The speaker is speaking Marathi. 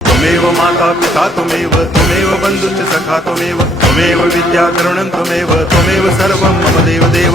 त्वमेव माता पिता त्वमेव बन्धुश्च सखा त्वमेव विद्या करुणं त्वमेव सर्वं मम देव देव।